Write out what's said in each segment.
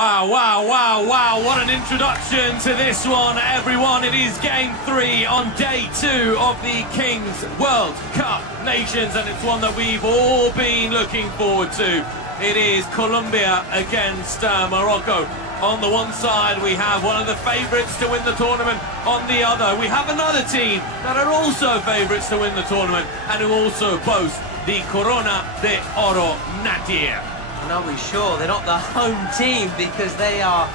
Wow, what an introduction to this one, everyone. It is game 3 on day 2 of the Kings World Cup Nations, and it's one that we've all been looking forward to. It is Colombia against Morocco. On the one side, we have one of the favourites to win the tournament. On the other, we have another team that are also favourites to win the tournament and who also boast the Corona de Oro Nadir. And are we sure they're not the home team, because they are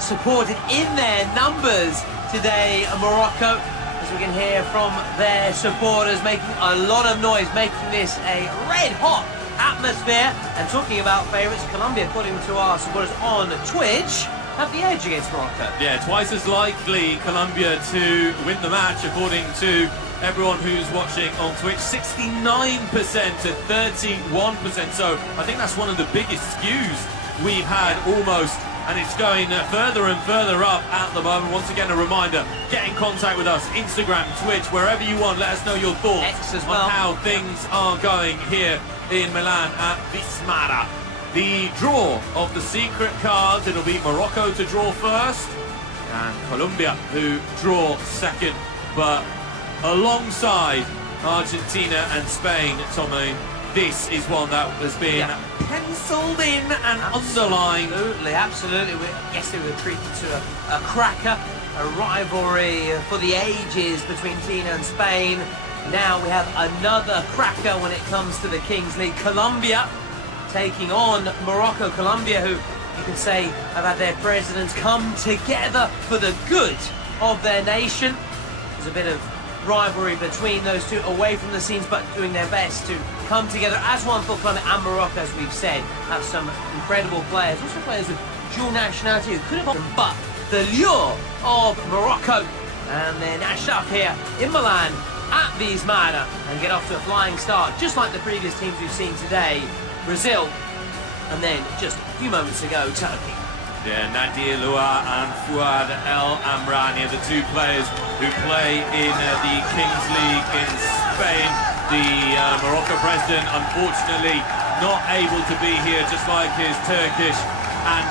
supported in their numbers today, Morocco, as we can hear from their supporters making a lot of noise, making this a red-hot atmosphere. And talking about favourites, Colombia, according to our supporters on Twitch, have the edge against Morocco. Yeah, twice as likely Colombia to win the match, according to everyone who's watching on Twitch. 69% to 31%, so I think that's one of the biggest skews we've had almost, and it's going further and further up at the moment. Once again, a reminder, get in contact with us, Instagram, Twitch, wherever you want. Let us know your thoughts X as well on how things are going here in Milan at Vismara. The draw of the secret cards, it'll be Morocco to draw first and Colombia who draw second, but alongside Argentina and Spain, Tommy, this is one that has been penciled in and underlined. Absolutely. Yes, they were treated to a cracker, a rivalry for the ages between Argentina and Spain. Now we have another cracker when it comes to the Kings League. Colombia taking on Morocco. Colombia, who you can say have had their presidents come together for the good of their nation. There's a bit of rivalry between those two away from the scenes, but doing their best to come together as one for Colombia and Morocco, as we've said, have some incredible players, also players with dual nationality who could have them, but the lure of Morocco and then Ashraf here in Milan at Vismara and get off to a flying start, just like the previous teams we've seen today. Brazil, and then just a few moments ago, Turkey. Yeah, Nadir Loua and Fouad El Amrani are the two players who play in the Kings League in Spain. The Morocco president, unfortunately, not able to be here, just like his Turkish and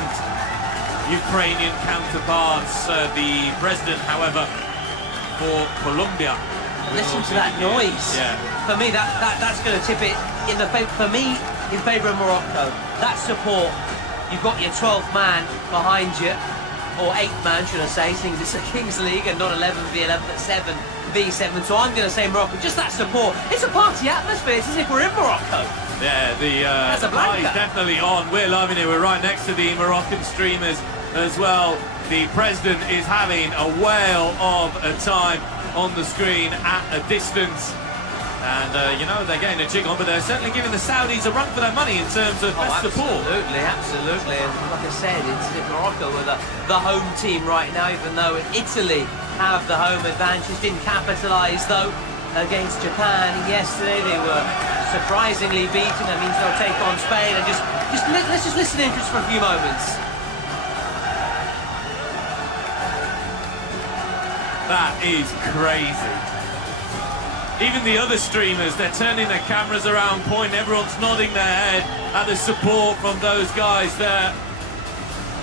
Ukrainian counterparts. The president, however, for Colombia. Listen to that noise. Yeah. For me, that's going to tip it in the in favour of Morocco. That support. You've got your 12th man behind you, or 8th man, should I say, since it's a Kings League and not 11v11, but 7v7. So I'm going to say Morocco. Just that support. It's a party atmosphere. It's as if we're in Morocco. Yeah, the party's definitely on. We're loving it. We're right next to the Moroccan streamers as well. The president is having a whale of a time on the screen at a distance. And, you know, they're getting a jig on, but they're certainly giving the Saudis a run for their money in terms of best support. Absolutely. And like I said, it's Morocco with the home team right now, even though Italy have the home advantage. Didn't capitalise, though, against Japan yesterday. They were surprisingly beaten. That means they'll take on Spain. And let's just listen in just for a few moments. That is crazy. Even the other streamers, they're turning their cameras around, pointing, everyone's nodding their head at the support from those guys there.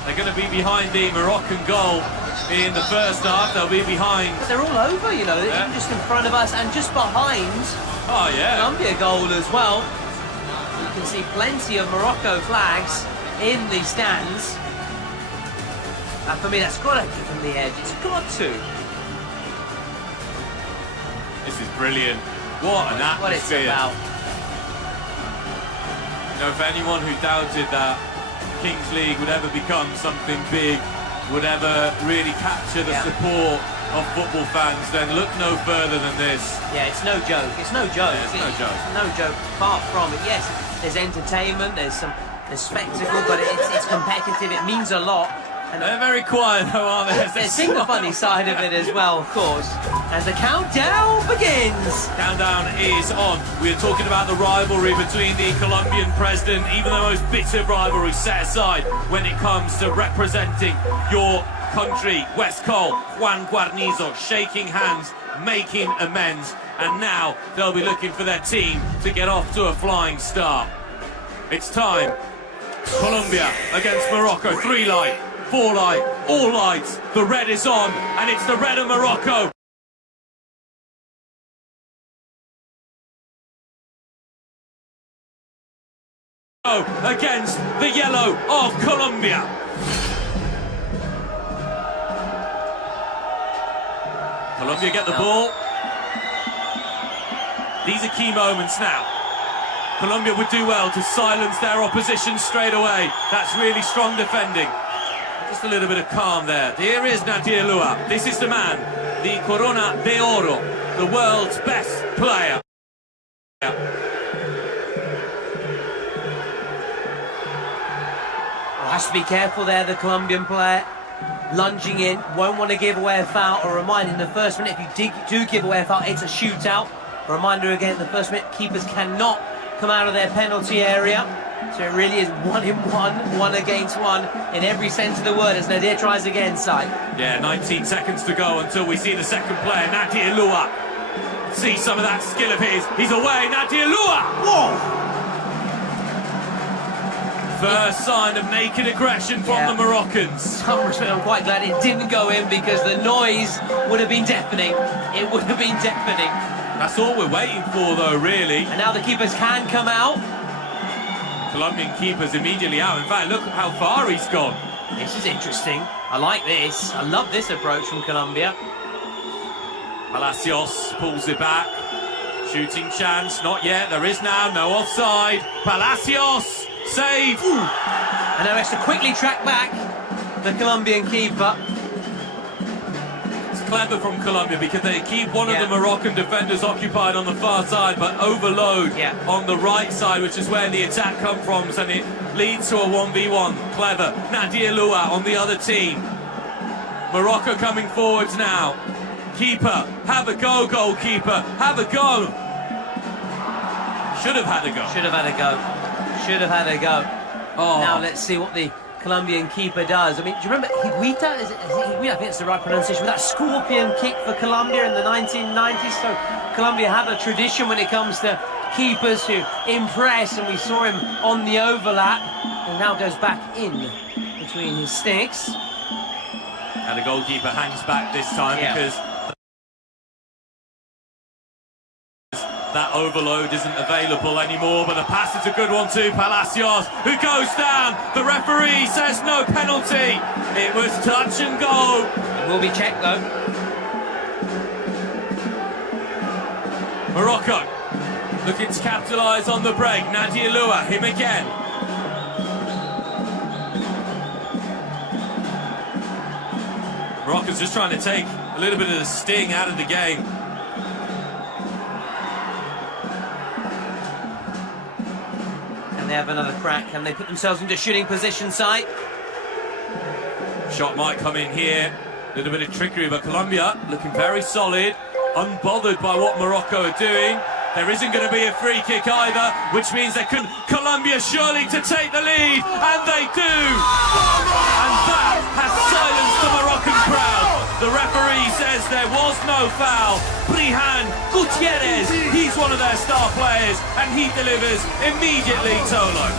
They're going to be behind the Moroccan goal in the first half. They'll be behind. But they're all over, you know, they're just in front of us and just behind Colombia goal as well. You can see plenty of Morocco flags in the stands. And for me, that's got to give them the edge. It's got to. This is brilliant. What an atmosphere. What it's about. You know, for anyone who doubted that Kings League would ever become something big, would ever really capture the support of football fans, then look no further than this. Yeah, it's no joke. It's no joke. Yeah, it's no joke. It's no joke. Far from it. Yes, there's entertainment, there's spectacle, but it's competitive. It means a lot. And they're very quiet, though, aren't they? They're seeing the funny side of it as well, of course. As the countdown begins. Countdown is on. We're talking about the rivalry between the Colombian president, even the most bitter rivalry set aside when it comes to representing your country. West Cole, Juan Guarnizo, shaking hands, making amends, and now they'll be looking for their team to get off to a flying start. It's time Colombia against Morocco. 3 light, 4 light, all lights. The red is on, and it's the red of Morocco. Against the yellow of Colombia. Colombia get the ball. These are key moments now. Colombia would do well to silence their opposition straight away. That's really strong defending. Just a little bit of calm there. Here is Nadir Lua. This is the man, the Corona de Oro, the world's best player. Has to be careful there, the Colombian player. Lunging in, won't want to give away a foul. A reminder, in the first minute, if you do give away a foul, it's a shootout. A reminder again, the first minute, keepers cannot come out of their penalty area. So it really is 1-in-1, 1 against 1, in every sense of the word, as Nadir tries again, side. Yeah, 19 seconds to go until we see the second player, Nadir Lua. See some of that skill of his. He's away, Nadir Lua! Whoa! First sign of naked aggression from the Moroccans. I'm quite glad it didn't go in, because the noise would have been deafening. It would have been deafening. That's all we're waiting for, though, really. And now the keepers can come out. Colombian keeper's immediately out. In fact, look how far he's gone. This is interesting. I like this. I love this approach from Colombia. Palacios pulls it back. Shooting chance, not yet. There is now, no offside. Palacios, save. Ooh. And now he has to quickly track back the Colombian keeper. It's clever from Colombia, because they keep one of the Moroccan defenders occupied on the far side, but overload on the right side, which is where the attack comes from, and it leads to a 1v1. Clever. Nadir Lua on the other team. Morocco coming forwards now. Keeper, have a go, goalkeeper, have a go. Should have had a go. Should have had a go. Should have had a go. Oh. Now let's see what the Colombian keeper does. I mean, do you remember Higuita? Is it Higuita? I think it's the right pronunciation. That scorpion kick for Colombia in the 1990s. So Colombia have a tradition when it comes to keepers who impress, and we saw him on the overlap, and now goes back in between his sticks. And the goalkeeper hangs back this time because that overload isn't available anymore, but the pass is a good one too. Palacios, who goes down. The referee says no penalty. It was touch and go. It will be checked though. Morocco looking to capitalise on the break. Nadir Lua, him again. Morocco's just trying to take a little bit of the sting out of the game. And they have another crack, and they put themselves into shooting position, side. Shot might come in here. A little bit of trickery, but Colombia looking very solid, unbothered by what Morocco are doing. There isn't going to be a free kick either, which means they can Colombia surely to take the lead, and they do. And that has silenced the Moroccan crowd. The referee says there was no foul. Brihan Gutierrez, he's one of their star players, and he delivers immediately, Tolo.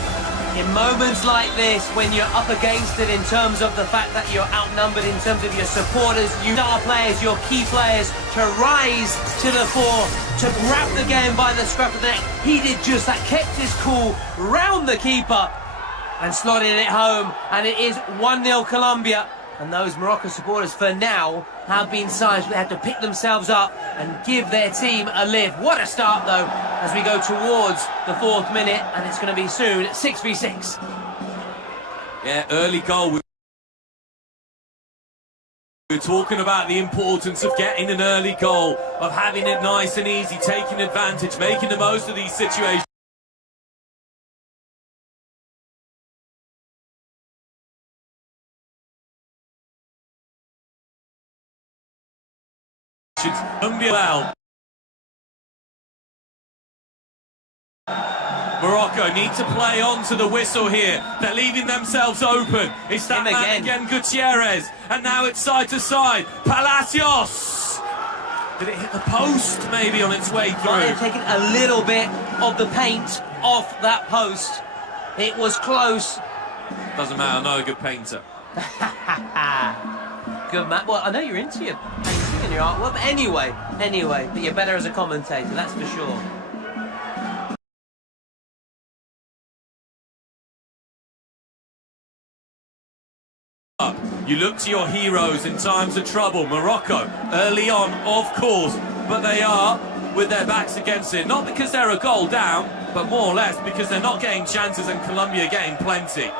In moments like this, when you're up against it in terms of the fact that you're outnumbered, in terms of your supporters, you star players, your key players, to rise to the fore, to grab the game by the scruff of the neck, he did just that, kept his cool, round the keeper, and slotted it home, and it is 1-0 Colombia. And those Morocco supporters, for now, have been silenced. They had to pick themselves up and give their team a lift. What a start, though, as we go towards the 4th minute, and it's going to be soon 6v6. Yeah, early goal. We're talking about the importance of getting an early goal, of having it nice and easy, taking advantage, making the most of these situations. Well. Morocco need to play on to the whistle here. They're leaving themselves open. It's that man again, Gutierrez. And now it's side to side. Palacios. Did it hit the post maybe on its way through? Might have taken a little bit of the paint off that post. It was close, Doesn't matter, I'm not a good painter. Good man. Well, I know you're into your painting and your artwork, but anyway, but you're better as a commentator, that's for sure. You look to your heroes in times of trouble. Morocco, early on, of course, but they are with their backs against it. Not because they're a goal down, but more or less because they're not getting chances and Colombia getting plenty.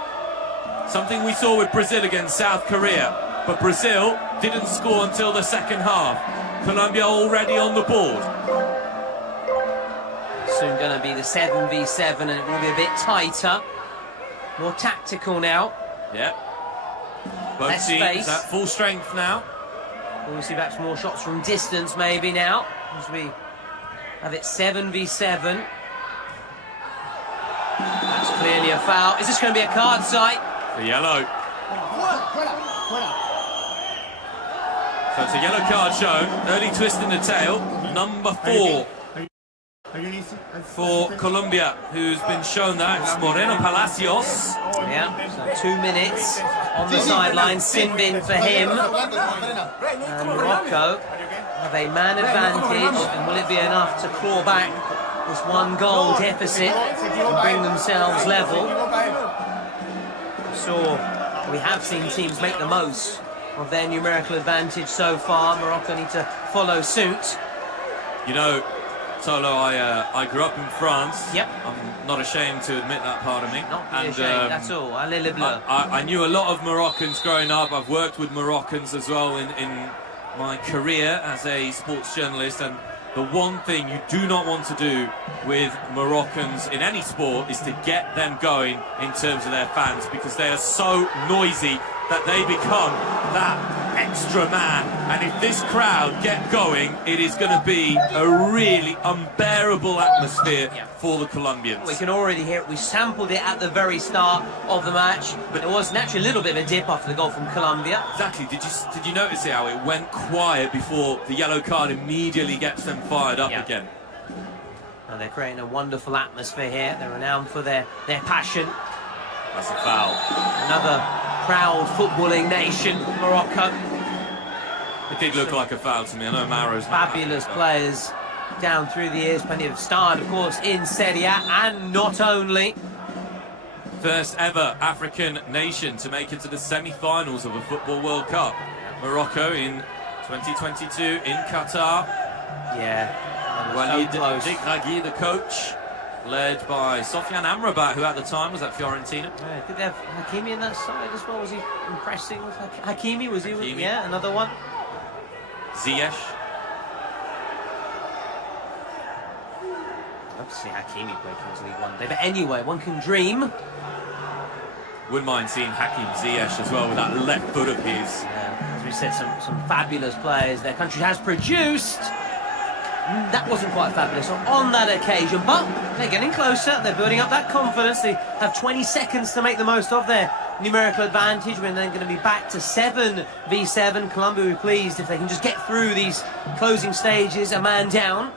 Something we saw with Brazil against South Korea, but Brazil didn't score until the second half. Colombia already on the board. Soon going to be the 7v7 and it will be a bit tighter. More tactical now. Yeah. Both Less teams space. at full strength now. We'll see perhaps more shots from distance maybe now, as we have it 7v7. That's clearly a foul. Is this going to be a card sight? The yellow. So it's a yellow card shown. Early twist in the tail. Number 4 for Colombia, who's been shown that. It's Moreno Palacios. Yeah, so 2 minutes on the sideline. Sin bin for him. And Morocco have a man advantage. And will it be enough to claw back this 1 goal deficit and bring themselves level? So we have seen teams make the most of their numerical advantage so far. Morocco need to follow suit. You know, Tolo, I grew up in France. Yep. I'm not ashamed to admit that part of me. Not be ashamed at all. Allez le bleu. I knew a lot of Moroccans growing up. I've worked with Moroccans as well in my career as a sports journalist, and the one thing you do not want to do with Moroccans in any sport is to get them going in terms of their fans, because they are so noisy that they become that extra man. And if this crowd get going, it is going to be a really unbearable atmosphere for the Colombians. We can already hear it. We sampled it at the very start of the match, but there was naturally a little bit of a dip after the goal from Colombia. Exactly. Did you notice how it went quiet before the yellow card immediately gets them fired up again? And they're creating a wonderful atmosphere here. They're renowned for their passion. That's a foul. Another proud footballing nation, Morocco. It did look like a foul to me. I know Maro's fabulous players down through the years. Plenty of starred, of course, in Serie A, and not only. First ever African nation to make it to the semi-finals of a Football World Cup. Morocco in 2022 in Qatar. Yeah. Walid Regragui, the coach, led by Sofiane Amrabat, who at the time was at Fiorentina. Yeah, did they have Hakimi in that side as well? Was he impressing with Hakimi? Was he? Hakimi. Yeah, another one. Ziyech. I'd love to see Hakimi play Kings League one day. But anyway, one can dream. Wouldn't mind seeing Hakim Ziyech as well with that left foot of his. Yeah, as we said, some fabulous players their country has produced. That wasn't quite fabulous on that occasion, but they're getting closer. They're building up that confidence. They have 20 seconds to make the most of their numerical advantage. We're then going to be back to 7v7. Colombia will be pleased if they can just get through these closing stages, a man down.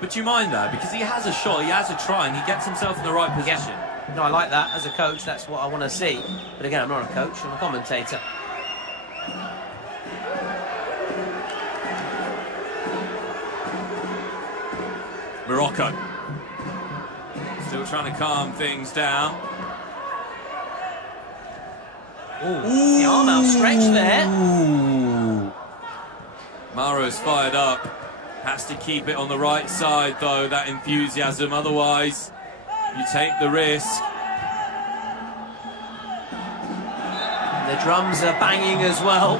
But you mind that, because he has a shot, he has a try, and he gets himself in the right position. Yeah. No, I like that. As a coach, that's what I want to see. But again, I'm not a coach, I'm a commentator. Morocco still trying to calm things down. Ooh, the arm outstretched there. Maro's fired up. Has to keep it on the right side, though, that enthusiasm. Otherwise, you take the risk. The drums are banging as well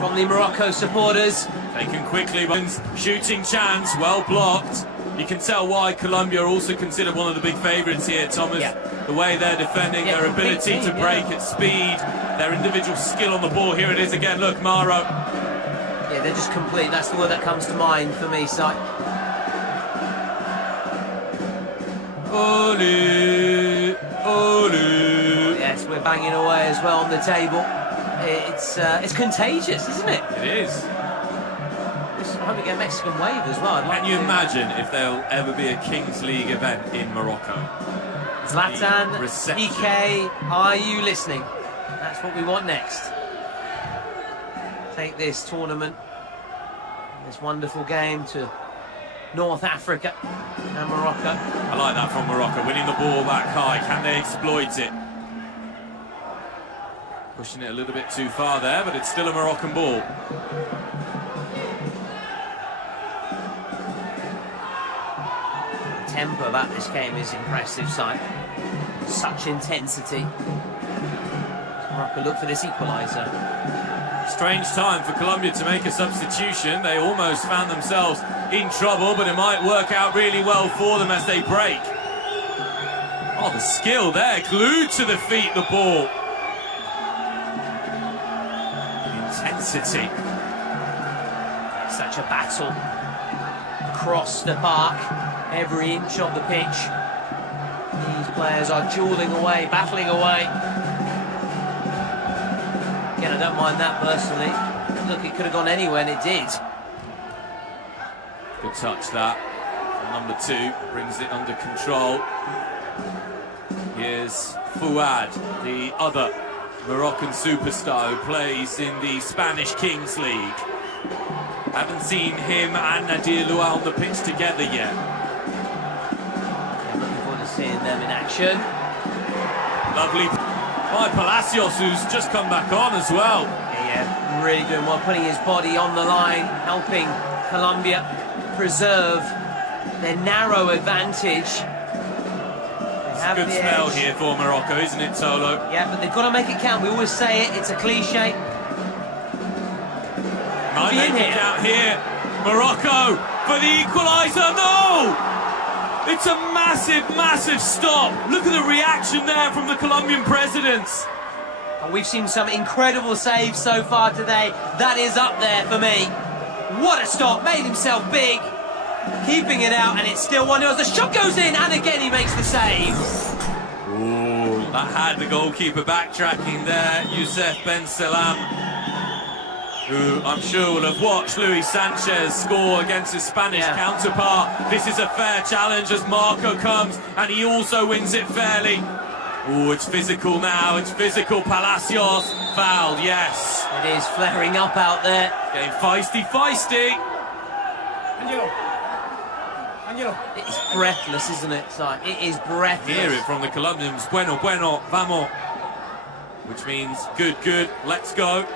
from the Morocco supporters. Taken quickly, shooting chance, well blocked. You can tell why Colombia are also considered one of the big favourites here, Thomas. Yeah. The way they're defending, their ability to break at speed, their individual skill on the ball. Here it is again, look, Moro. Yeah, they're just complete. That's the word that comes to mind for me, Si. Ole, ole. Yes, we're banging away as well on the table. It's contagious, isn't it? It is. I hope we get a Mexican wave as well. Can you imagine if there'll ever be a Kings League event in Morocco? Zlatan, reception. EK, are you listening? That's what we want next. Take this tournament, this wonderful game to North Africa and Morocco. I like that from Morocco, winning the ball back high. Can they exploit it? Pushing it a little bit too far there, but it's still a Moroccan ball. The tempo about this game is impressive, Si. Such intensity. Morocco look for this equaliser. Strange time for Colombia to make a substitution. They almost found themselves in trouble, but it might work out really well for them as they break. Oh, the skill there, glued to the feet, the ball. Intensity. Such a battle across the park, every inch of the pitch. These players are dueling away, battling away. Again, I don't mind that personally. Look, it could have gone anywhere, and it did. Good touch that. Number 2 brings it under control. Here's Fouad, the other Moroccan superstar who plays in the Spanish Kings League. Haven't seen him and Nadir Loua on the pitch together yet. Yeah, looking forward to seeing them in action. Lovely by Palacios, who's just come back on as well. Yeah, really doing well, putting his body on the line, helping Colombia preserve their narrow advantage. It's a good smell here for Morocco, isn't it, Tolo? Yeah, but they've got to make it count. We always say it, it's a cliche. Might make it count here. Morocco for the equaliser. No! It's a massive, massive stop. Look at the reaction there from the Colombian presidents. And we've seen some incredible saves so far today. That is up there for me. What a stop. Made himself big. Keeping it out, and it's still 1-0. The shot goes in, and again he makes the save. Ooh, that had the goalkeeper backtracking there. Youssef Ben Salam, who I'm sure will have watched Luis Sanchez score against his Spanish counterpart. This is a fair challenge as Marco comes, and he also wins it fairly. Ooh, it's physical now, it's physical. Palacios, fouled, yes. It is flaring up out there. Getting feisty. Angelo. It's breathless, isn't it, Si? It is breathless. Hear it from the Colombians. Bueno, vamos. Which means good, let's go.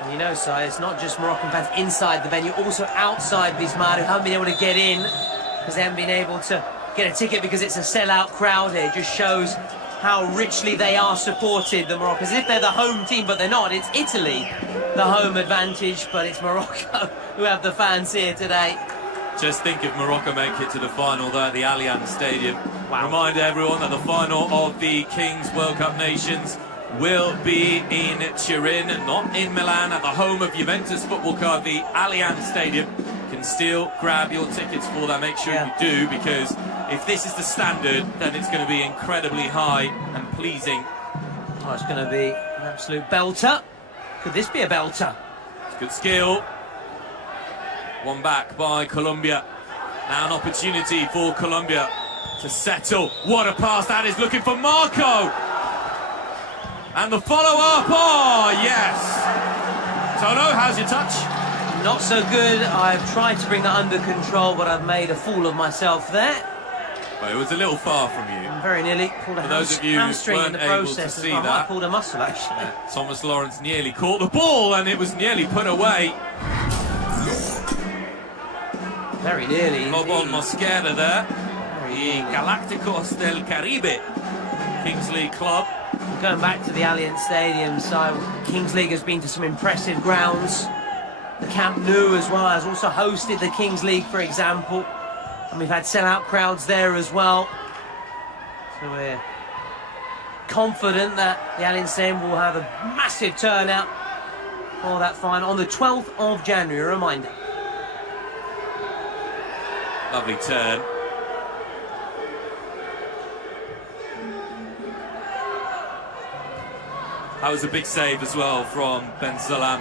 And you know, Si, it's not just Moroccan fans inside the venue, also outside Bismarck who haven't been able to get in because they haven't been able to get a ticket because it's a sellout crowd here. It just shows how richly they are supported, the Moroccans. As if they're the home team, but they're not. It's Italy, the home advantage, but it's Morocco who have the fans here today. Just think if Morocco make it to the final there at the Allianz Stadium. Wow. Remind everyone that the final of the Kings World Cup Nations will be in Turin, not in Milan, at the home of Juventus Football Club, the Allianz Stadium. You can still grab your tickets for that. Make sure you do, because if this is the standard, then it's going to be incredibly high and pleasing. Oh, it's going to be an absolute belter. Could this be a belter? It's good skill. One back by Colombia. Now an opportunity for Colombia to settle. What a pass that is, looking for Marco. And the follow-up, oh yes. Toto, how's your touch? Not so good. I've tried to bring that under control, but I've made a fool of myself there. Well, it was a little far from you. Very nearly pulled a hamstring in the process. See I that. pulled a muscle, actually. Thomas Lawrence nearly caught the ball, and it was nearly put away. Very nearly. Lobon Mosquera there. The Galacticos del Caribe Kings League club. Going back to the Allianz Stadium, so Kings League has been to some impressive grounds. The Camp Nou as well has also hosted the Kings League, for example. And we've had sellout crowds there as well. So we're confident that the Allianz Stadium will have a massive turnout for that final on the 12th of January, a reminder. Lovely turn. That was a big save as well from Ben Salam.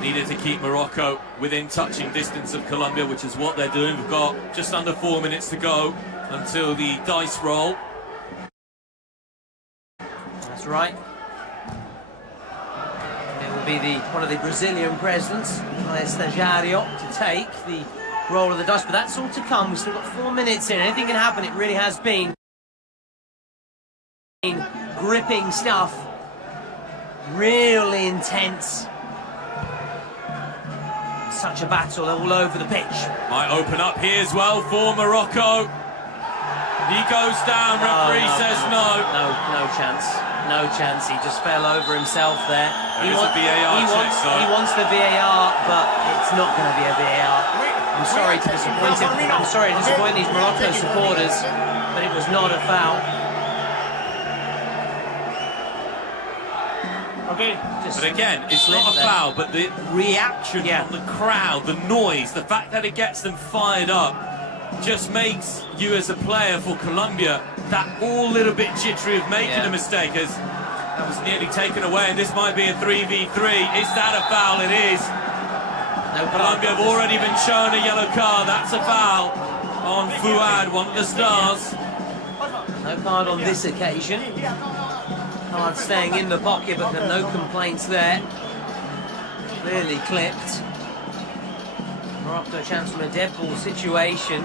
Needed to keep Morocco within touching distance of Colombia, which is what they're doing. We've got just under 4 minutes to go until the dice roll. That's right. It will be one of the Brazilian presidents, Estagiario, to take the roll of the dice, but that's all to come. We've still got 4 minutes in. Anything can happen. It really has been gripping stuff. Really intense. Such a battle all over the pitch. Might open up here as well for Morocco. He goes down, referee says no. No chance. No chance. He just fell over himself there. He wants a VAR check, he wants the VAR, but it's not going to be a VAR. I'm sorry to disappoint him. I'm sorry to disappoint these Morocco supporters, but it was not a foul. Okay. But again, it's not a foul, but the reaction from the crowd, the noise, the fact that it gets them fired up, just makes you as a player for Colombia that all little bit jittery of making a mistake, as that was nearly taken away, and this might be a 3v3. Is that a foul? It is. No, Colombia have already been shown a yellow card. That's a foul on Fuad, one of the stars. No card on this occasion. Card staying in the pocket, but no complaints there. Clearly clipped. Morocco a chance from a dead ball situation.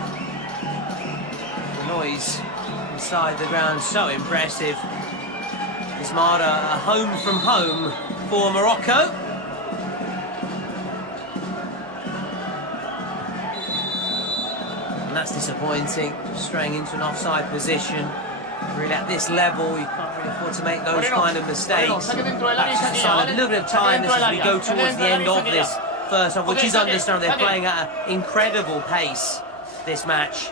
The noise inside the ground so impressive. Ismaila, a home from home for Morocco. And that's disappointing, straying into an offside position. Really at this level, you can't really afford to make those kind of mistakes. That's just a little bit of time as we go towards the end of this first half, which is understandable. They're playing at an incredible pace this match.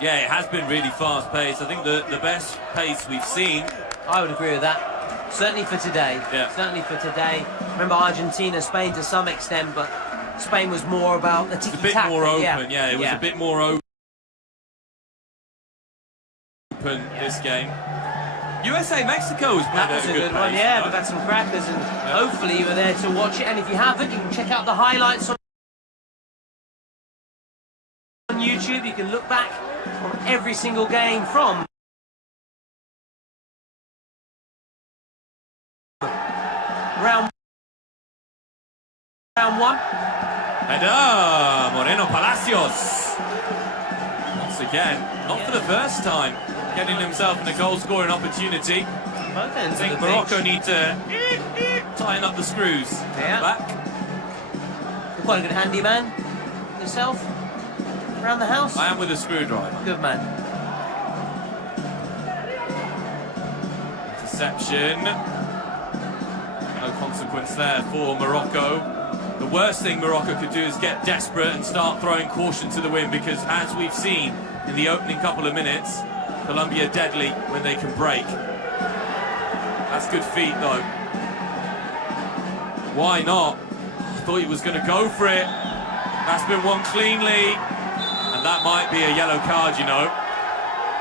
Yeah, it has been really fast-paced. I think the best pace we've seen. I would agree with that. Certainly for today. Yeah. Certainly for today. Remember Argentina, Spain to some extent, but Spain was more about the tiki-taka. A bit more open, it was yeah. a bit more open this game. USA-Mexico was That was a good one, pace, yeah, we've had some crackers, and hopefully you were there to watch it, and if you haven't, you can check out the highlights on YouTube. You can look back on every single game from round one. Header, Moreno Palacios. Once again, not for the first time, getting himself in a goal-scoring opportunity. Both ends I think of the Morocco pitch. need to tighten up the screws. Yeah. Back. You're quite a good handyman yourself around the house. I am with a screwdriver. Good man. Interception. No consequence there for Morocco. The worst thing Morocco could do is get desperate and start throwing caution to the wind, because as we've seen in the opening couple of minutes, Colombia deadly when they can break. That's good feet though. Why not? I thought he was going to go for it. That's been won cleanly. And that might be a yellow card, you know.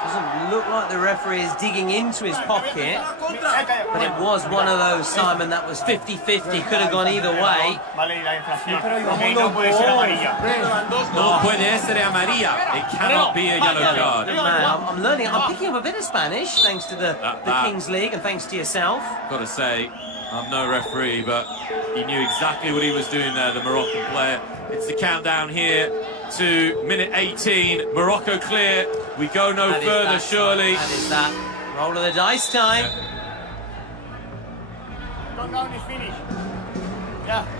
Doesn't look like the referee is digging into his pocket, but it was one of those, Simon, that was 50-50, could have gone either way. No puede ser amarilla. It cannot be a yellow card. Good man. I'm learning, I'm picking up a bit of Spanish, thanks to the Kings League and thanks to yourself. Got to say, I'm no referee, but he knew exactly what he was doing there, the Moroccan player. It's the countdown here to minute 18. Morocco clear. We go no further, surely. That is that. Roll of the dice time.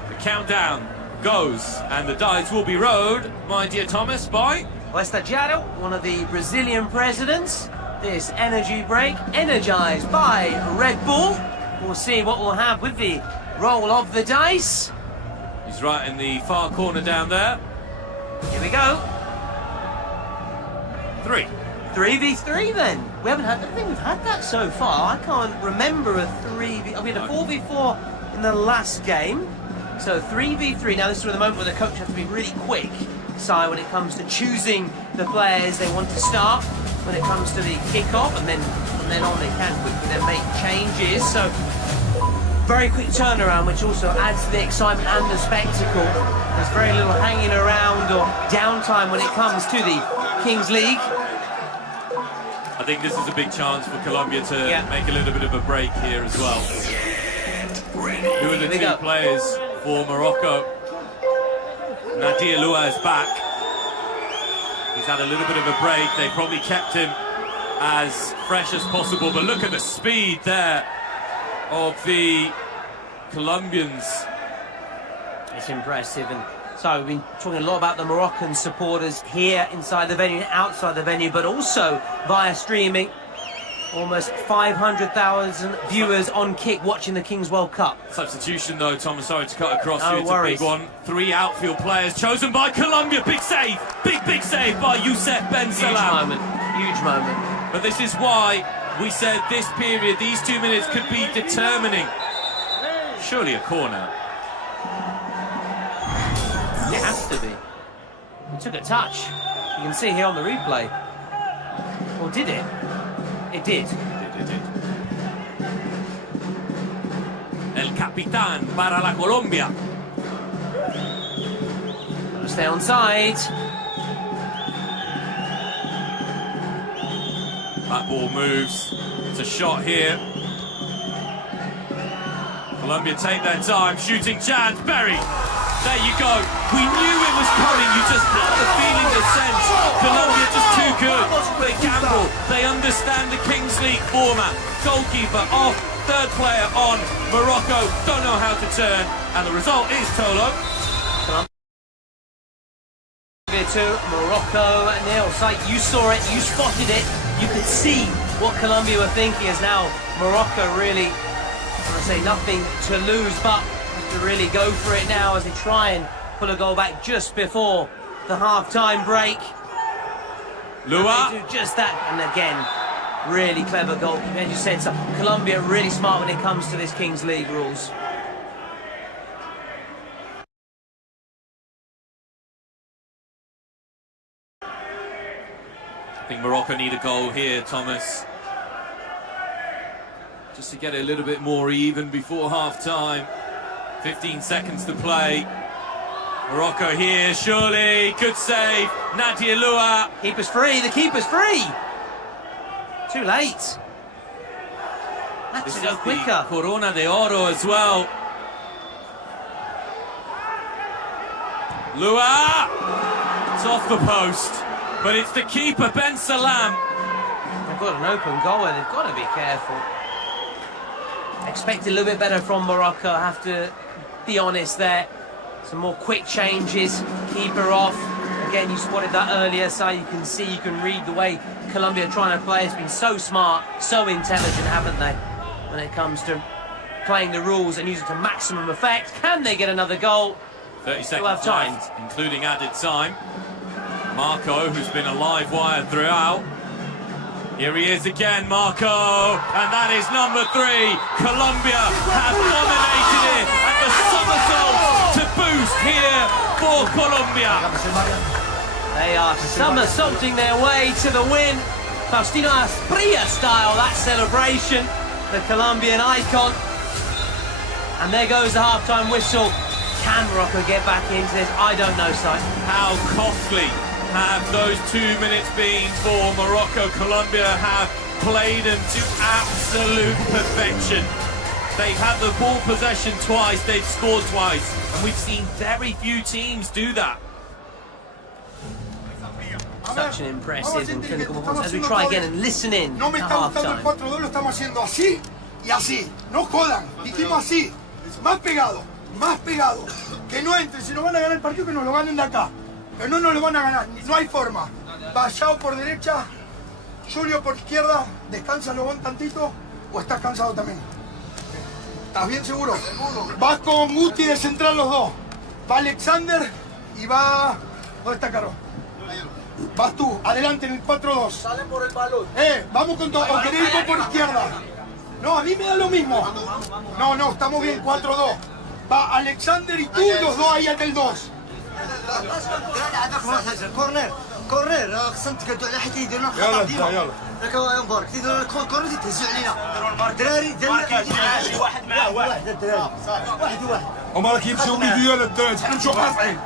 The countdown goes, and the dice will be rolled, my dear Thomas, by... Estagiario, one of the Brazilian presidents. This energy break, energized by Red Bull. We'll see what we'll have with the roll of the dice. He's right in the far corner down there. Here we go. 3. 3v3 then. We haven't had, I think we've had that so far. I can't remember a 3v. We had a 4v4 in the last game. So 3v3. Now this is the moment where the coach has to be really quick, Si, when it comes to choosing the players they want to start, when it comes to the kick-off, and then from then on they can quickly then make changes. So very quick turnaround, which also adds to the excitement and the spectacle. There's very little hanging around or downtime when it comes to the Kings League. I think this is a big chance for Colombia to make a little bit of a break here as well. Who are the two players for Morocco? Nadir Lua is back. He's had a little bit of a break. They probably kept him as fresh as possible, but look at the speed there of the Colombians. It's impressive. And so we've been talking a lot about the Moroccan supporters here inside the venue and outside the venue, but also via streaming. Almost 500,000 viewers on Kick watching the Kings World Cup. Substitution though, Thomas, sorry to cut across you. It's worries. a big one. 3 outfield players chosen by Colombia. Big save! Big save by Youssef Ben Salam. Huge moment. But this is why we said this period, these 2 minutes could be determining. Surely a corner. It has to be. He took a touch. You can see here on the replay. Or did it? It did. It did. El capitán para la Colombia. Stay on side. That ball moves. It's a shot here. Colombia take their time. Shooting chance. Berry. There you go. We knew it was coming. You just had the feeling, the sense. Colombia just too good. They gamble. They understand the Kings League format. Goalkeeper off. Third player on. Morocco don't know how to turn. And the result is Tolo. To Morocco, nil. So you saw it. You spotted it. You could see what Colombia were thinking as now Morocco really, I want to say nothing to lose, but to really go for it now as they try and pull a goal back just before the half-time break. Lua. They do just that, and again, really clever goal. As you said, so Colombia really smart when it comes to this Kings League rules. I think Morocco need a goal here, Thomas. Just to get it a little bit more even before half-time. 15 seconds to play. Morocco here, surely. Good save. Nadir Lua. Keeper's free. The keeper's free. Too late. That's to go quicker. Corona de Oro as well. Lua. It's off the post. But it's the keeper, Ben Salam. They've got an open goal and they've got to be careful. Expected a little bit better from Morocco, I have to be honest there. Some more quick changes, keeper off. Again, you spotted that earlier, so you can see, you can read the way Colombia are trying to play. It's been so smart, so intelligent, haven't they? When it comes to playing the rules and using it to maximum effect. Can they get another goal? 30 seconds left, including added time. Marco, who's been a live wire throughout. Here he is again, Marco, and that is number 3. Colombia have dominated it, and the somersault to boost here for Colombia. They are somersaulting their way to the win. Faustino Asprilla style, that celebration, the Colombian icon. And there goes the half-time whistle. Can Morocco get back into this? I don't know, Si. How costly have those 2 minutes been for Morocco? Colombia have played them to absolute perfection. They've had the ball possession twice, they've scored twice, and we've seen very few teams do that. Such an impressive and clinical performance. As we try again and listen in No me at está gustando el half-time. 4-2, lo estamos haciendo así y así. No jodan, dijimos así. Más pegado, que no entren, si nos van a ganar el partido que nos lo ganen de acá. Pero no nos lo van a ganar, no hay forma. Vallao por derecha, Julio por izquierda, descánsalo un tantito o estás cansado también. ¿Estás bien seguro? Vas con Guti de central los dos. Va Alexander y va... ¿Dónde está Caro? Vas tú, adelante en el 4-2. Sale por el balón. Vamos con todo, o querés ir por izquierda. No, a mí me da lo mismo. No, estamos bien, 4-2. Va Alexander y tú, los dos ahí en el 2. كورنر خصنا نتقادوا على حيت يديروا لنا خطر ديما راك مبارك تيديروا لنا كورنر تيهزوا علينا الدراري ديال واحد معاه واحد الدراري واحد هما راك يمشيو بيديو ولا الدراري حنا نمشيو قاطعين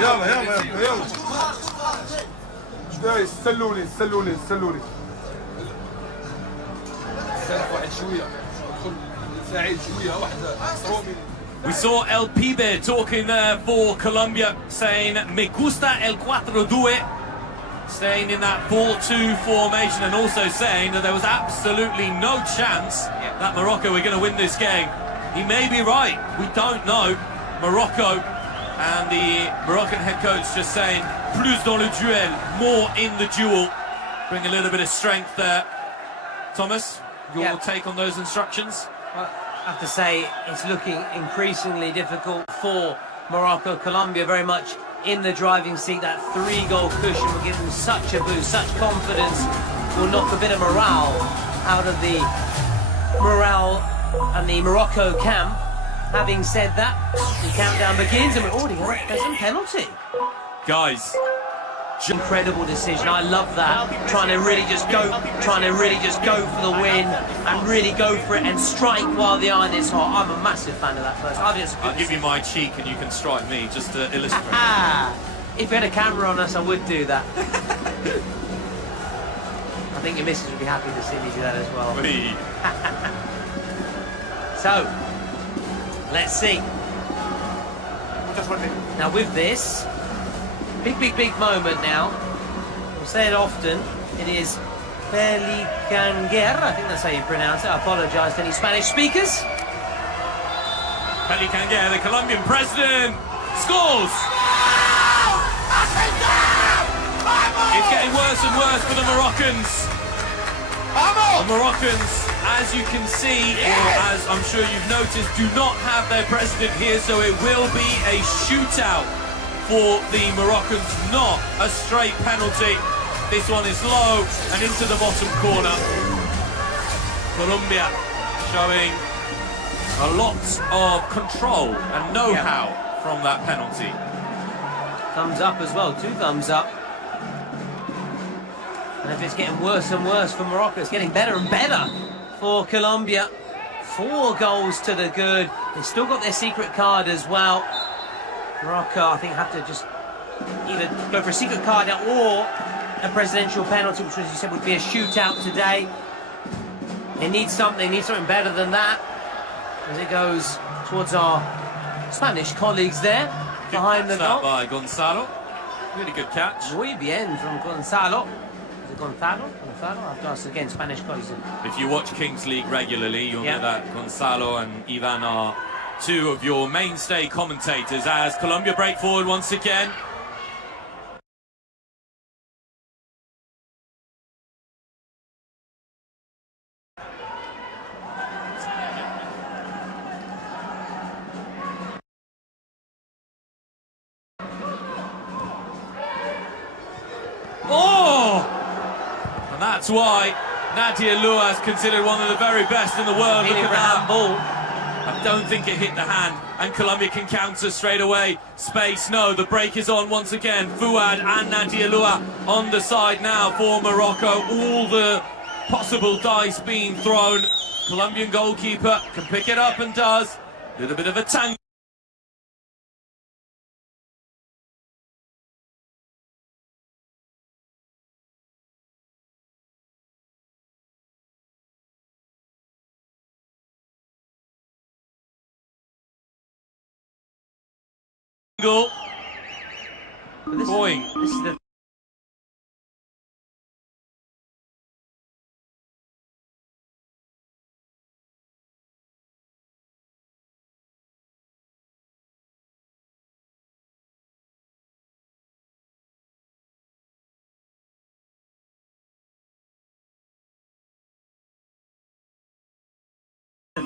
يلا شداي سلوني We saw El Pibe talking there for Colombia, saying "Me gusta el 4-2," staying in that 4-2 formation, and also saying that there was absolutely no chance that Morocco were going to win this game. He may be right, we don't know. Morocco, and the Moroccan head coach just saying plus dans le duel, more in the duel. Bring a little bit of strength there. Thomas, your take on those instructions? Well, I have to say, it's looking increasingly difficult for Morocco. Colombia very much in the driving seat. That 3-goal cushion will give them such a boost, such confidence, will knock a bit of morale out of the morale and the Morocco camp. Having said that, the countdown begins and we're already got some penalty. Guys, incredible decision. I love that. Trying to really just go for the win and really go for it and strike while the iron is hot. I'm a massive fan of that person. I'll give you my cheek and you can strike me just to illustrate. If we had a camera on us, I would do that. I think your missus would be happy to see me do that as well. So, let's see. Now with this, big moment now. We'll say it often. It is Pelicanguer. I think that's how you pronounce it. I apologise to any Spanish speakers. Pelicanguer, the Colombian president, scores! It's getting worse and worse for the Moroccans. The Moroccans, as you can see, or as I'm sure you've noticed, do not have their president here, so it will be a shootout for the Moroccans, not a straight penalty. This one is low and into the bottom corner. Colombia showing a lot of control and know-how from that penalty. Thumbs up as well, 2 thumbs up. And if it's getting worse and worse for Morocco, it's getting better and better for Colombia. 4 goals to the good. They've still got their secret card as well. Morocco, I think, have to just either go for a secret card or a presidential penalty, which, as you said, would be a shootout today. They need something better than that. As it goes towards our Spanish colleagues there, behind the goal. By Gonzalo. Really good catch. Muy bien from Gonzalo. Is it Gonzalo? Gonzalo? I have to ask again, Spanish colleagues. If you watch Kings League regularly, you'll know that Gonzalo and Ivan are 2 of your mainstay commentators as Colombia break forward once again. Oh! And that's why Nadia Lua is considered one of the very best in the world. Look at that ball. I don't think it hit the hand, and Colombia can counter straight away. Space, no, the break is on once again. Fouad and Nadia Lua on the side now for Morocco. All the possible dice being thrown. Colombian goalkeeper can pick it up and does. A little bit of a tangle. This is the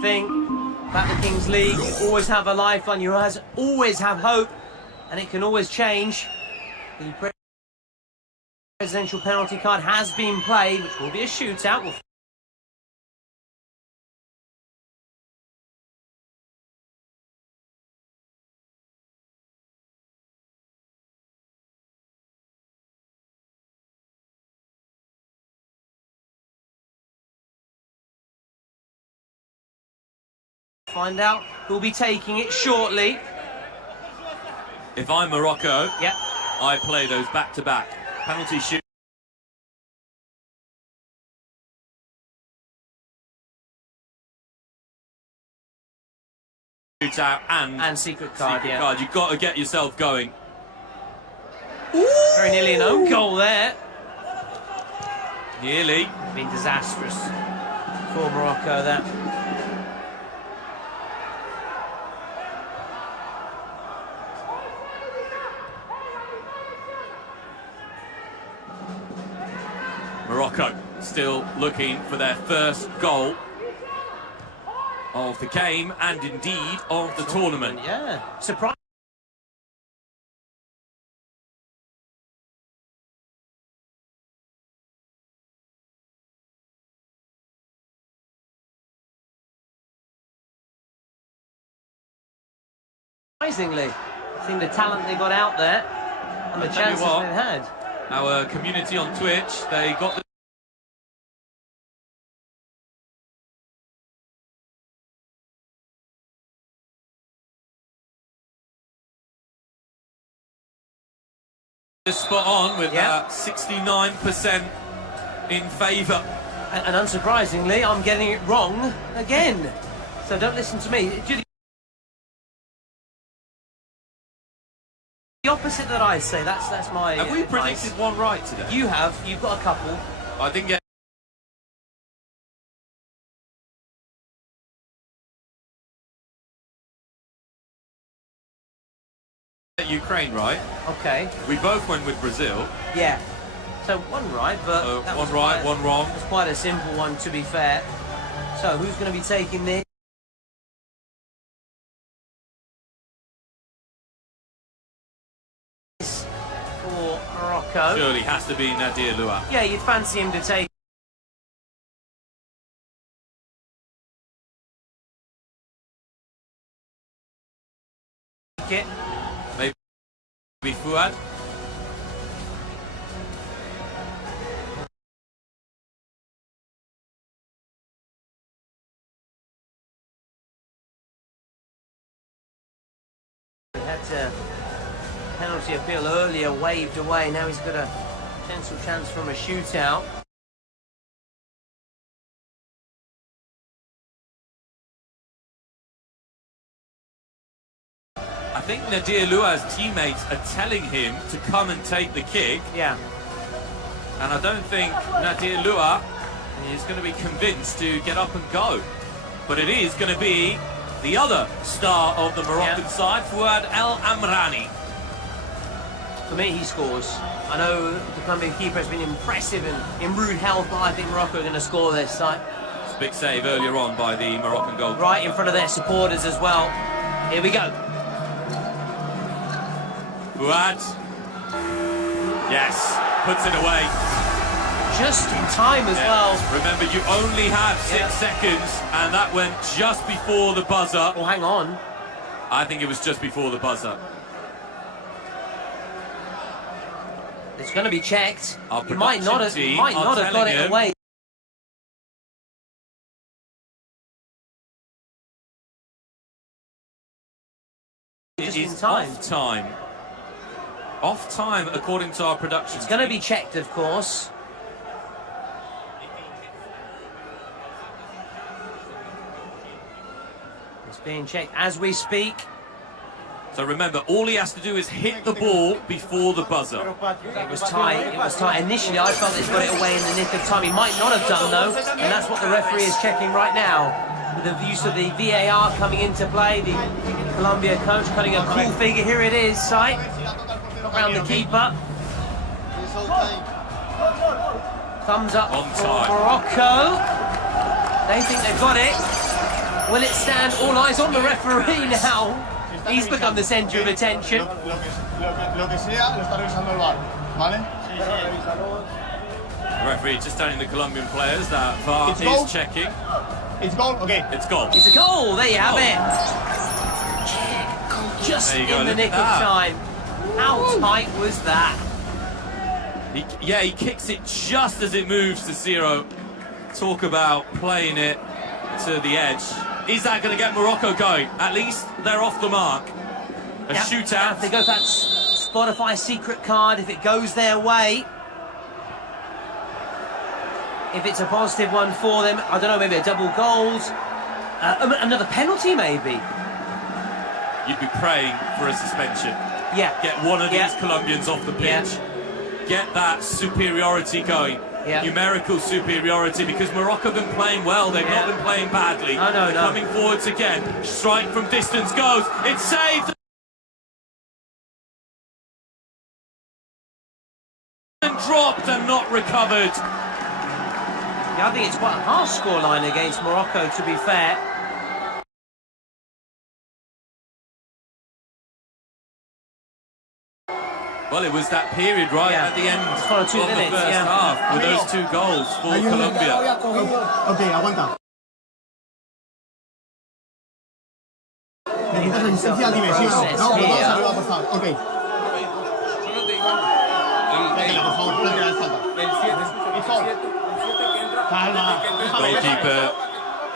thing about the Kings League. You always have a lifeline, you always have hope, and it can always change. The presidential penalty card has been played, which will be a shootout. We'll find out who'll be taking it shortly. If I'm Morocco, I play those back-to-back penalty shoot. shootout and secret card. secret Yeah. card. You've got to get yourself going. Very nearly an own goal there. Nearly. Been disastrous for Morocco. That. Morocco still looking for their first goal of the game and indeed of the tournament. Yeah. Surprise. Surprisingly, seeing the talent they got out there and the I'll tell you chances what. they've had. Our community on Twitch, they got the spot on with Yeah. 69% in favour. And unsurprisingly, I'm getting it wrong again. So don't listen to me. Do the opposite that I say. That's my. Have we advice. predicted one right today? You have. You've got a couple. I didn't get Ukraine right. Okay. We both went with Brazil. Yeah. So one right, but that One was right, quite- one wrong. It was quite a simple one, to be fair. So who's going to be taking this? For Morocco. Surely has to be Nadir Lua. Yeah, you'd fancy him to take. It. Maybe Fuad. Had a penalty appeal earlier waved away. Now he's got a potential chance from a shootout. I think Nadir Lua's teammates are telling him to come and take the kick, Yeah. and I don't think Nadir Lua is going to be convinced to get up and go. But it is going to be the other star of the Moroccan side, Fuad El Amrani. For me, he scores. I know the Colombian keeper has been impressive and in rude health, but I think Morocco are going to score this time. It's a big save earlier on by the Moroccan goalkeeper. Right in front of their supporters as well. Here we go. Fuad. Yes, puts it away. Just in time as well. Remember, you only have 6 seconds, and that went just before the buzzer. Oh, hang on. I think it was just before the buzzer. It's going to be checked. Our He might not have, production team might are not have got telling it him- away. Just It in is time. off time. Off time, according to our production. It's going to be checked, of course. It's being checked as we speak. So remember, all he has to do is hit the ball before the buzzer. It was tight. It was tight. Initially, I felt he's got it away in the nick of time. He might not have done, though. And that's what the referee is checking right now. With the use of the VAR coming into play. The Colombia coach cutting a cool figure. Here it is, sight. Around the keeper. Thumbs up On for time. Morocco. They think they've got it. Will it stand? All eyes on the referee now. He's become the centre of attention. Lo que sea, lo está revisando el VAR, ¿vale? The referee just telling the Colombian players that VAR It's goal. is checking. It's goal, okay. It's goal. It's a goal. There you have it. Just There you go, in the look nick at of that. time. How tight was that? He kicks it just as it moves to 0. Talk about playing it to the edge. Is that going to get Morocco going? At least they're off the mark. A Yep. shootout. If they go for that Spotify secret card, if it goes their way, if it's a positive one for them, I don't know, maybe a double goals, another penalty maybe. you'd be praying for a suspension. Yeah. Get one of these Colombians off the pitch. Get that superiority going. Numerical superiority, because Morocco have been playing well. They've not been playing badly. No. Coming forwards again. Strike from distance goes. It's saved. And dropped and not recovered. Yeah, I think it's quite a harsh scoreline against Morocco, to be fair. Well, it was that period right at the end of the 2 minutes, first half with those 2 goals for Colombia. Ok, aguanta. Necesitas resistencia, dime, sí o no. No, saluda, por favor. Ok. Venga, por favor, plantera de falta. Calma. Goalkeeper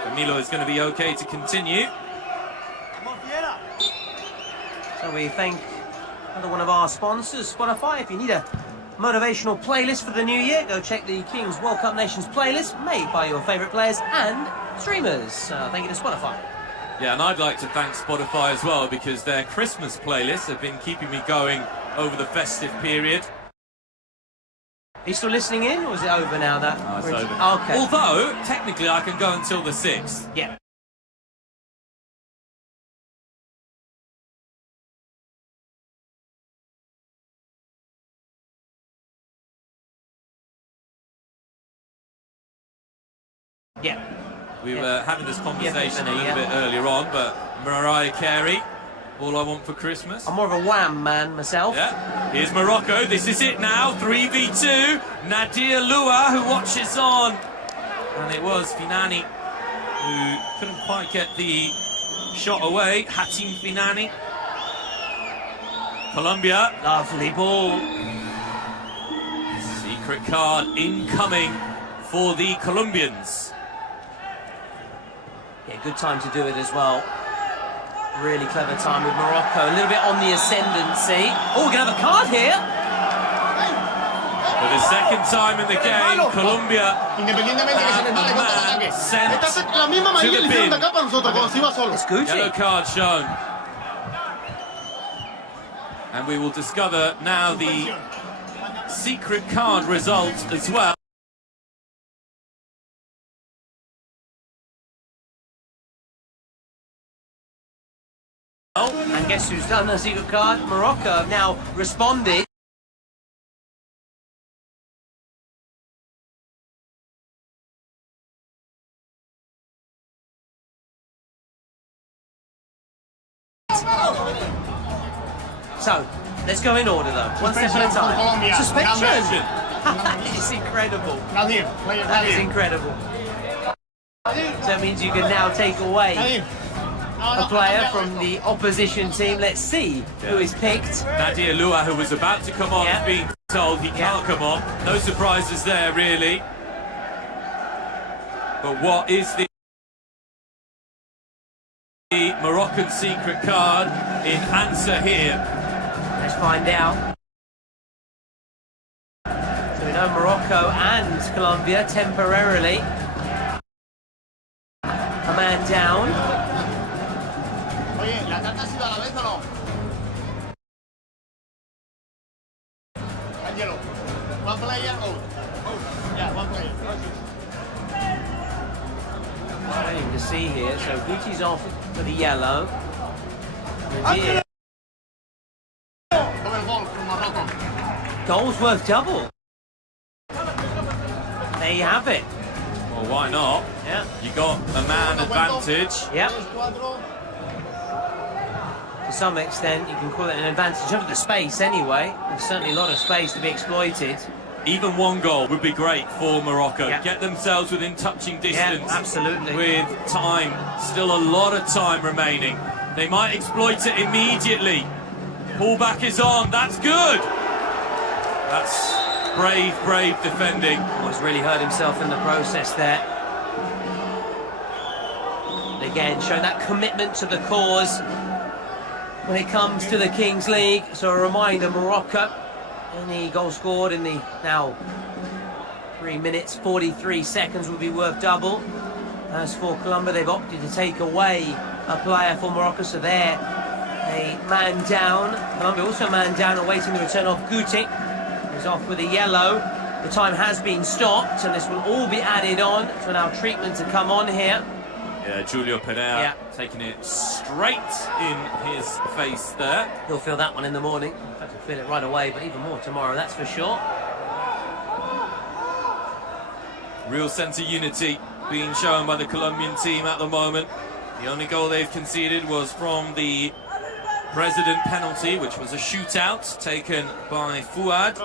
Camilo is going to be okay to continue. So we thank another one of our sponsors, Spotify. If you need a motivational playlist for the new year, go check the Kings World Cup Nations playlist made by your favourite players and streamers. Thank you to Spotify. Yeah, and I'd like to thank Spotify as well, because their Christmas playlists have been keeping me going over the festive period. Are you still listening in, or is it over now? That It's over. Okay. Although, technically, I can go until the 6th. Yeah. Yeah. We were having this conversation a little bit earlier on, but Mariah Carey, All I Want for Christmas. I'm more of a Wham man myself. Yeah. Here's Morocco. This is it now. 3v2. Nadia Lua, who watches on. And it was Finani who couldn't quite get the shot away. Hatim Finani. Colombia. Lovely ball. Secret card incoming for the Colombians. Yeah, good time to do it as well. Really clever time with Morocco. A little bit on the ascendancy. Oh, we're going to have a card here. For the second time in the game, Colombia Independientemente que se les vale contraataque. sent La misma to amarilla the le hicieron bin. de acá para nosotros, cuando se iba solo. It's Gucci. Yellow card shown. And we will discover now the secret card result as well. And guess who's done the secret card? Morocco have now responded. So, let's go in order though. One step at a time. Colombia. Suspension! That is incredible. Nadir, player That is Nadir. incredible. So that means you can now take away Nadir. a player from the opposition team. Let's see who is picked. Nadia Lua, who was about to come on, is being told he can't come on. No surprises there, really. But what is the Moroccan secret card in answer here? Let's find out. So we know Morocco and Colombia temporarily. A man down. Oye, ¿la carta ha sido a la vez o no? And yellow. One player out. Yeah, one player. Waiting to see here. So Gucci's off for the yellow. Nadir. Over goal from Morocco. Goals worth double. There you have it. Well, why not? Yeah. You got a man advantage. Yep. To some extent, you can call it an advantage of the space anyway. There's certainly a lot of space to be exploited. Even one goal would be great for Morocco. Yeah. Get themselves within touching distance. Yeah, absolutely. With time, still a lot of time remaining. They might exploit it immediately. Pullback is on. That's good. That's brave, brave defending. Almost really hurt himself in the process there. And again, showing that commitment to the cause when it comes to the Kings League. So a reminder, Morocco, any goal scored in the now 3 minutes 43 seconds will be worth double. As for Colombia, they've opted to take away a player for Morocco, so their a man down. Colombia also a man down, awaiting the return of Guti, who's off with a yellow. The time has been stopped, and this will all be added on to allow treatment to come on here. Yeah, Julio Pereira taking it straight in his face there. He'll feel that one in the morning. In fact, he'll feel it right away, but even more tomorrow, that's for sure. Real sense of unity being shown by the Colombian team at the moment. The only goal they've conceded was from the President penalty, which was a shootout taken by Fuad.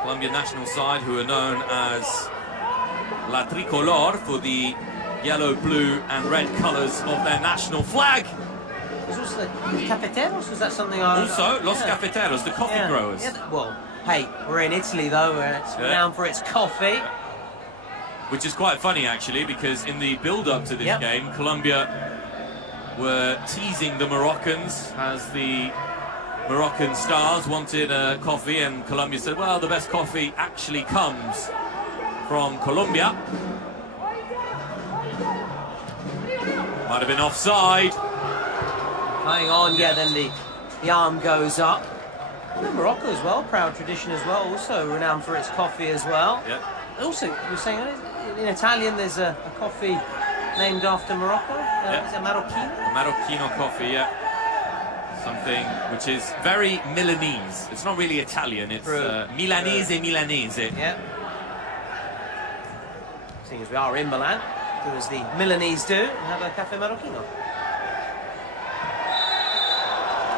Colombian national side, who are known as La Tricolor for the yellow, blue and red colours of their national flag. Was also the Cafeteros? Was that something Also, Los Cafeteros, the coffee growers. Yeah, well, hey, we're in Italy though, where it's renowned for its coffee. Which is quite funny actually, because in the build-up to this game, Colombia were teasing the Moroccans as the Moroccan stars wanted a coffee, and Colombia said, well, the best coffee actually comes from Colombia. Might have been offside. Hang on, then the arm goes up. Well, Morocco as well, proud tradition as well, also renowned for its coffee as well. Yeah. Also, you were saying in Italian there's a coffee named after Morocco. Is it Marocchino? Marocchino coffee, yeah. Something which is very Milanese. It's not really Italian, it's Milanese. Yeah. Seeing as we are in Milan, do as the Milanese do and have a cafe Marocchino.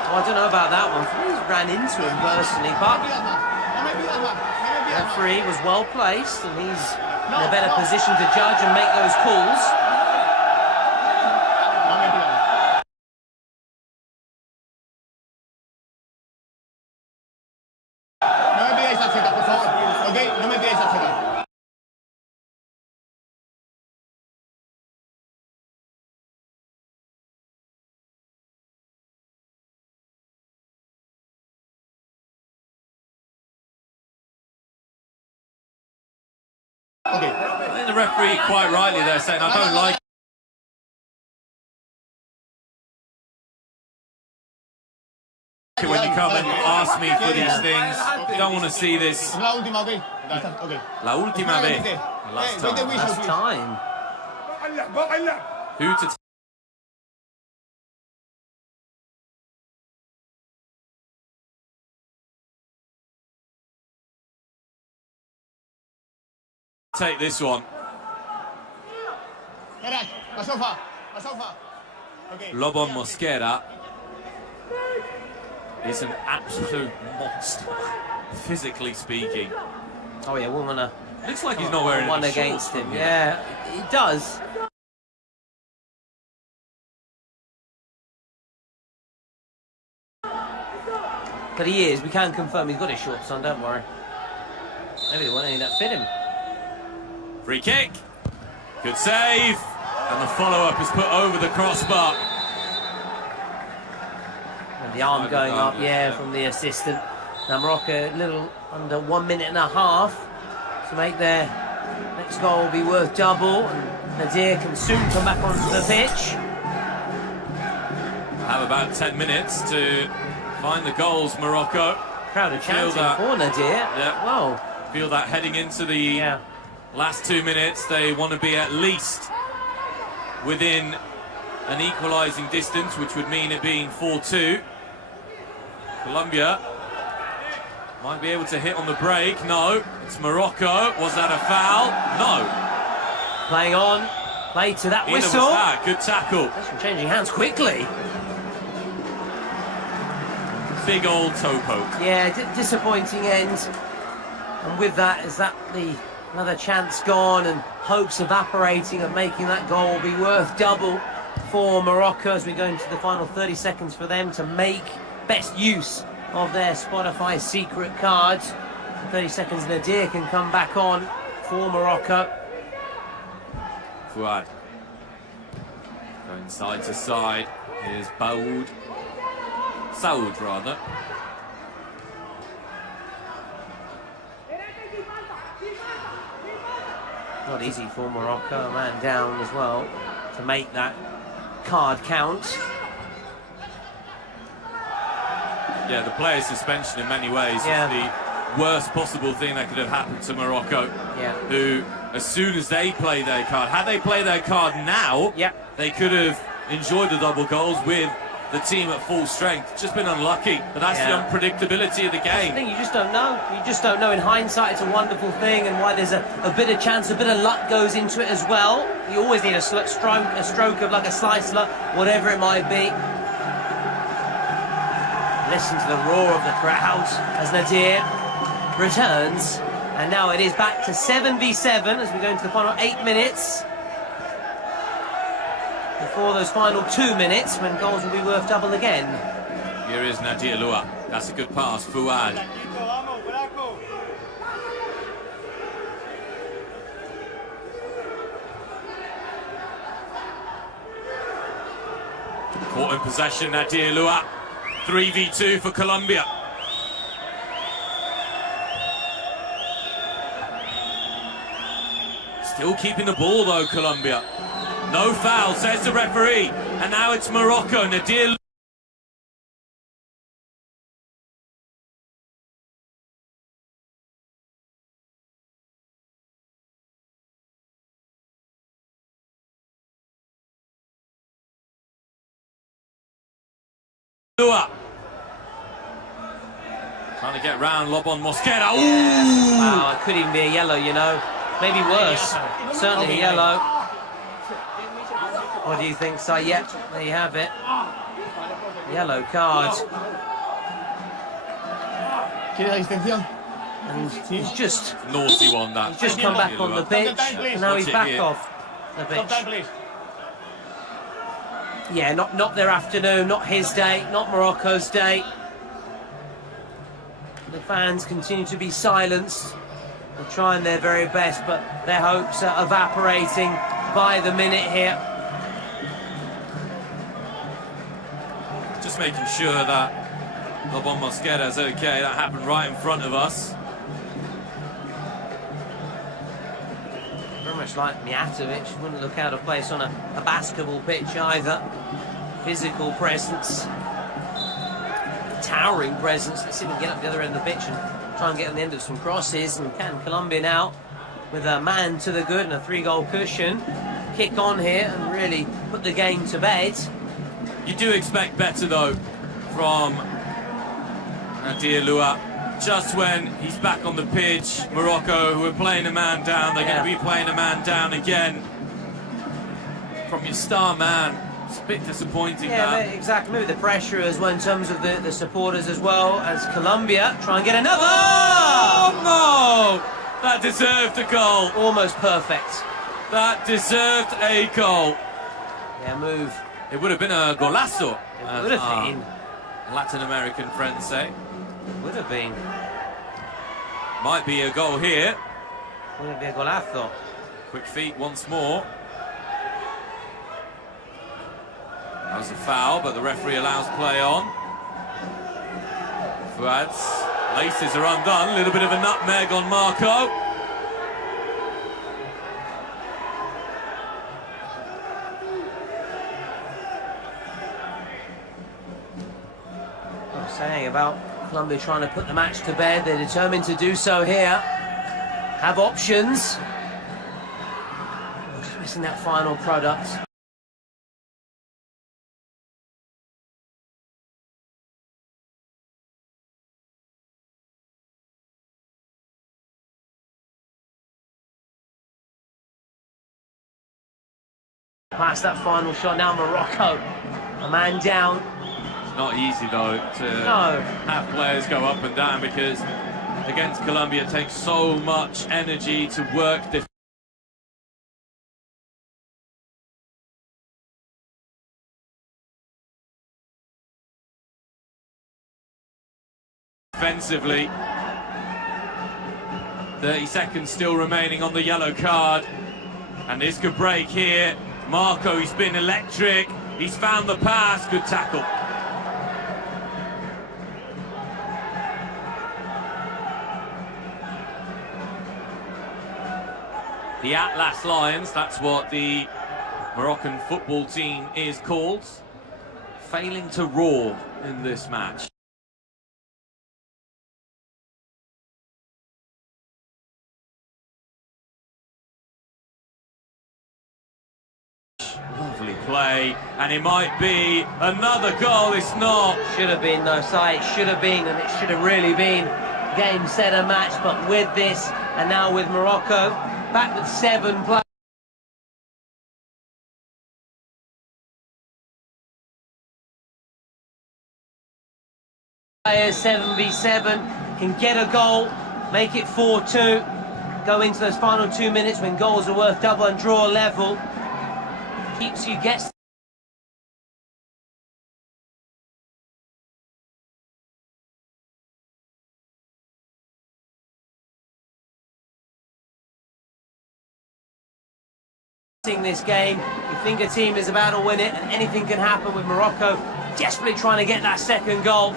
Oh, I don't know about that one. He ran into him personally, but the referee was well placed and he's in a better position to judge and make those calls. I think the referee quite rightly there saying, I don't like it when you come and ask me for these things. Don't want to see this. La última vez. Last time. Who to take this one? Lobon Mosquera is an absolute monster, physically speaking. Oh yeah, we'll wanna. Looks like he's not wearing one any against shorts him. Yeah, he does. But he is. We can confirm he's got his shorts on. Don't worry. Maybe the one only that fit him. Free kick. Good save. And the follow-up is put over the crossbar. And the arm going up, from the assistant. Now Morocco a little under 1 minute and a half to make their next goal be worth double. And Nadir can soon come back onto the pitch. Have about 10 minutes to find the goals, Morocco. Crowd are chanting for Nadir. Yeah. Well, Feel that heading into the last 2 minutes, they want to be at least within an equalising distance, which would mean it being 4-2. Colombia might be able to hit on the break. No, it's Morocco. Was that a foul? No. Playing on, play to that whistle. Was that. Good tackle. That's from changing hands quickly. Big old toe poke. Yeah, disappointing end. And with that, is that another chance gone and hopes evaporating of making that goal be worth double for Morocco as we go into the final 30 seconds for them to make best use of their Spotify secret cards. In 30 seconds, Nadir can come back on for Morocco. Fuad going side to side. Here's Saoud rather. Not easy for Morocco, a man down as well, to make that card count. Yeah, the player suspension in many ways is the worst possible thing that could have happened to Morocco. Yeah. Who, as soon as they play their card, had they played their card now, they could have enjoyed the double goals with the team at full strength. Just been unlucky, but that's the unpredictability of the game. I think you just don't know. You just don't know. In hindsight, it's a wonderful thing, and why there's a bit of chance, a bit of luck goes into it as well. You always need a stroke of like a slice of luck, whatever it might be. Listen to the roar of the crowd as Nadir returns, and now it is back to 7v7 as we go into the final 8 minutes. Before those final 2 minutes when goals will be worth double again. Here is Nadir Lua. That's a good pass. Fuad. Caught in possession, Nadir Lua. 3v2 for Colombia. Still keeping the ball though, Colombia. No foul, says the referee. And now it's Morocco. Nadir Lua. Trying to get round, lob on Mosquera. Ooh! Wow, it could even be a yellow, you know. Maybe worse. Certainly a yellow. What do you think, Si? Yeah, there you have it. Yellow card. And he's just naughty one, that. He's just come back on the pitch, and now he's back off the pitch. Yeah, not their afternoon, not his day, not Morocco's day. The fans continue to be silenced. They're trying their very best, but their hopes are evaporating by the minute here. Just making sure that Lobon Mosquera is okay. That happened right in front of us. Very much like Mijatovic, wouldn't look out of place on a basketball pitch either. Physical presence. Towering presence. Let's see if we can get up the other end of the pitch and try and get on the end of some crosses. And can Colombia now, with a man to the good and a 3-goal cushion, kick on here and really put the game to bed. You do expect better though from Nadir Lua. Just when he's back on the pitch, Morocco, who are playing a man down, they're going to be playing a man down again. From your star man, it's a bit disappointing. Yeah, exactly. Maybe the pressure as well in terms of the supporters as well as Colombia try and get another. Oh no! That deserved a goal. Almost perfect. That deserved a goal. Yeah, move. It would have been a golazo. It would have been. Latin American friends say. Would have been. Might be a goal here. Would have been a golazo. Quick feet once more. That was a foul, but the referee allows play on. Fuad's laces are undone. A little bit of a nutmeg on Marco. I'm saying about Colombia trying to put the match to bed. They're determined to do so here. Have options. Just missing that final product. Past that final shot, now Morocco. A man down. It's not easy though to have players go up and down, because against Colombia it takes so much energy to work defensively. 30 seconds still remaining on the yellow card, and this could break here. Marco, he's been electric. He's found the pass. Good tackle. The Atlas Lions, that's what the Moroccan football team is called, failing to roar in this match. Lovely play, and it might be another goal. It's not. Should have been, no sight. Should have been, and it should have really been game, set, and match. But with this, and now with Morocco, back with 7 players, 7v7, can get a goal, make it 4-2, go into those final 2 minutes when goals are worth double and draw level. Keeps you guessing. This game, you think a team is about to win it, and anything can happen with Morocco desperately trying to get that second goal.